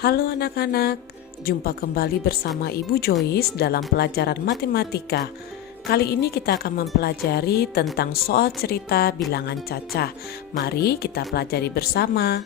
Halo anak-anak, jumpa kembali bersama Ibu Joyce dalam pelajaran matematika. Kali ini kita akan mempelajari tentang soal cerita bilangan cacah. Mari kita pelajari bersama.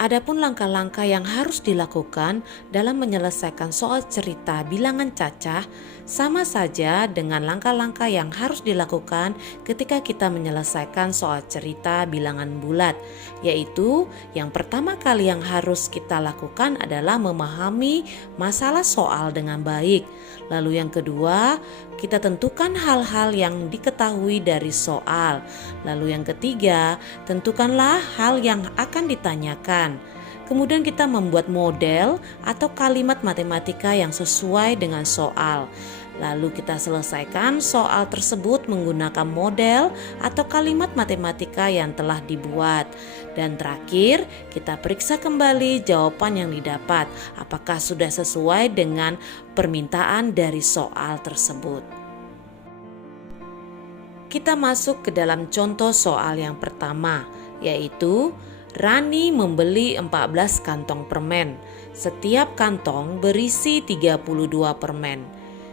Adapun langkah-langkah yang harus dilakukan dalam menyelesaikan soal cerita bilangan cacah sama saja dengan langkah-langkah yang harus dilakukan ketika kita menyelesaikan soal cerita bilangan bulat, yaitu yang pertama kali yang harus kita lakukan adalah memahami masalah soal dengan baik. Lalu yang kedua, kita tentukan hal-hal yang diketahui dari soal. Lalu yang ketiga, tentukanlah hal yang akan ditanyakan. Kemudian kita membuat model atau kalimat matematika yang sesuai dengan soal. Lalu kita selesaikan soal tersebut menggunakan model atau kalimat matematika yang telah dibuat. Dan terakhir, kita periksa kembali jawaban yang didapat, apakah sudah sesuai dengan permintaan dari soal tersebut. Kita masuk ke dalam contoh soal yang pertama, yaitu Rani membeli 14 kantong permen. Setiap kantong berisi 32 permen.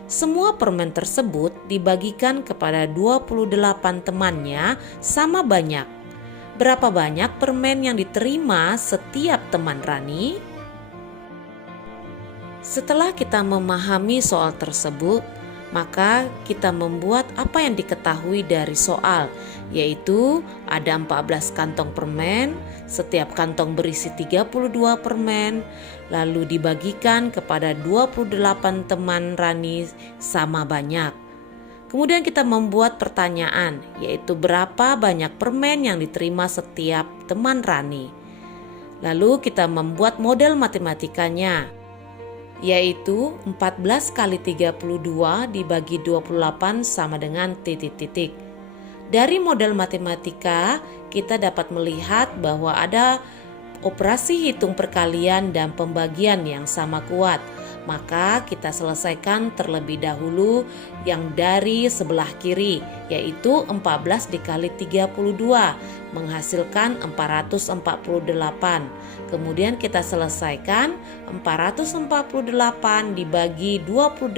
Semua permen tersebut dibagikan kepada 28 temannya sama banyak. Berapa banyak permen yang diterima setiap teman Rani? Setelah kita memahami soal tersebut, maka kita membuat apa yang diketahui dari soal, yaitu ada 14 kantong permen, setiap kantong berisi 32 permen, lalu dibagikan kepada 28 teman Rani sama banyak. Kemudian kita membuat pertanyaan, yaitu berapa banyak permen yang diterima setiap teman Rani. Lalu kita membuat model matematikanya, yaitu 14 kali 32 dibagi 28 sama dengan titik-titik. Dari model matematika, kita dapat melihat bahwa ada operasi hitung perkalian dan pembagian yang sama kuat. Maka kita selesaikan terlebih dahulu yang dari sebelah kiri, yaitu 14 dikali 32 menghasilkan 448. Kemudian kita selesaikan 448 dibagi 28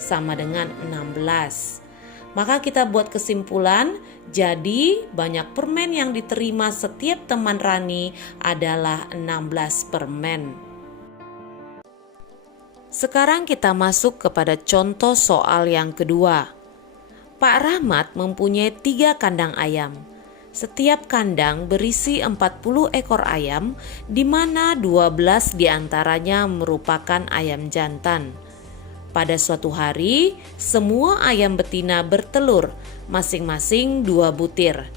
sama dengan 16. Maka kita buat kesimpulan, jadi banyak permen yang diterima setiap teman Rani adalah 16 permen. Sekarang kita masuk kepada contoh soal yang kedua. Pak Rahmat mempunyai 3 kandang ayam. Setiap kandang berisi 40 ekor ayam, di mana 12 diantaranya merupakan ayam jantan. Pada suatu hari, semua ayam betina bertelur, masing-masing 2 butir.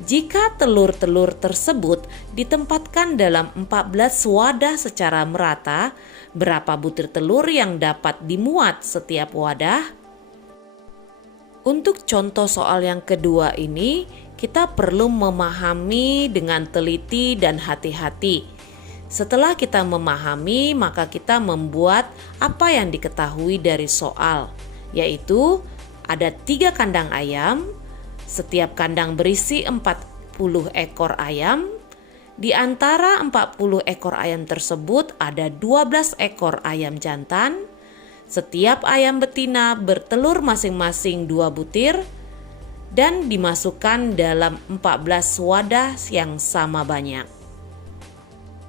Jika telur-telur tersebut ditempatkan dalam 14 wadah secara merata, berapa butir telur yang dapat dimuat setiap wadah? Untuk contoh soal yang kedua ini, kita perlu memahami dengan teliti dan hati-hati. Setelah kita memahami, maka kita membuat apa yang diketahui dari soal, yaitu ada 3 kandang ayam, setiap kandang berisi 40 ekor ayam. Di antara 40 ekor ayam tersebut ada 12 ekor ayam jantan. Setiap ayam betina bertelur masing-masing 2 butir dan dimasukkan dalam 14 wadah yang sama banyak.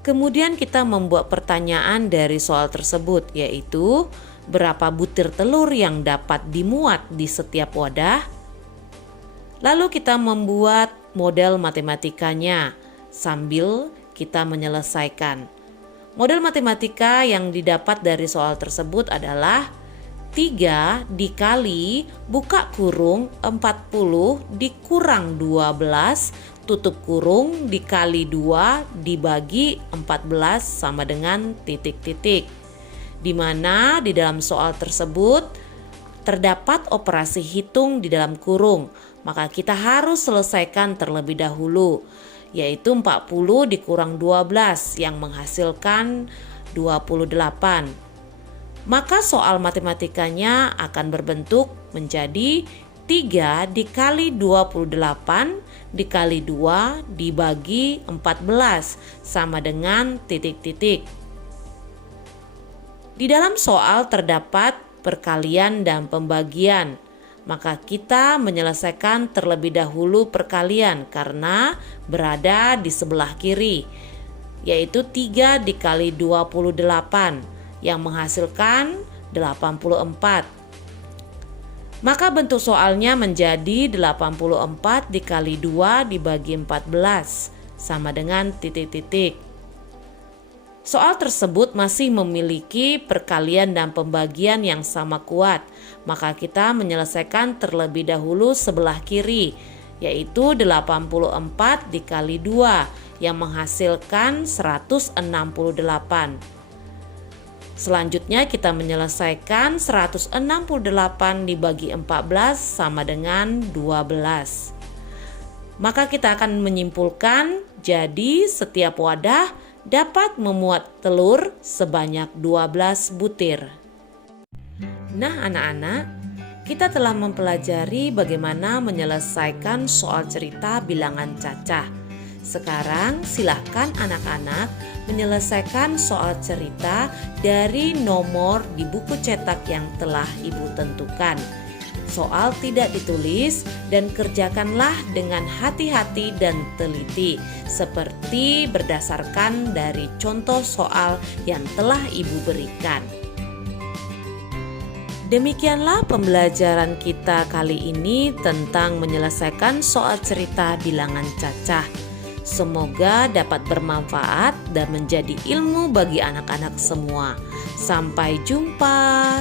Kemudian kita membuat pertanyaan dari soal tersebut, yaitu berapa butir telur yang dapat dimuat di setiap wadah. Lalu kita membuat model matematikanya sambil kita menyelesaikan. Model matematika yang didapat dari soal tersebut adalah 3 dikali buka kurung 40 dikurang 12 tutup kurung dikali 2 dibagi 14 sama dengan titik-titik. Di mana di dalam soal tersebut terdapat operasi hitung di dalam kurung, maka kita harus selesaikan terlebih dahulu, yaitu 40 dikurang 12 yang menghasilkan 28. Maka soal matematikanya akan berbentuk menjadi 3 dikali 28 dikali 2 dibagi 14 sama dengan titik-titik. Di dalam soal terdapat perkalian dan pembagian. Maka kita menyelesaikan terlebih dahulu perkalian karena berada di sebelah kiri, yaitu 3 dikali 28 yang menghasilkan 84. Maka bentuk soalnya menjadi 84 dikali 2 dibagi 14 sama dengan titik-titik. Soal tersebut masih memiliki perkalian dan pembagian yang sama kuat, maka kita menyelesaikan terlebih dahulu sebelah kiri, yaitu 84 dikali 2 yang menghasilkan 168. Selanjutnya kita menyelesaikan 168 dibagi 14 sama dengan 12. Maka kita akan menyimpulkan jadi setiap wadah dapat memuat telur sebanyak 12 butir. Nah anak-anak, kita telah mempelajari bagaimana menyelesaikan soal cerita bilangan cacah. Sekarang silakan anak-anak menyelesaikan soal cerita dari nomor di buku cetak yang telah Ibu tentukan. Soal tidak ditulis dan kerjakanlah dengan hati-hati dan teliti seperti berdasarkan dari contoh soal yang telah Ibu berikan. Demikianlah pembelajaran kita kali ini tentang menyelesaikan soal cerita bilangan cacah. Semoga dapat bermanfaat dan menjadi ilmu bagi anak-anak semua. Sampai jumpa.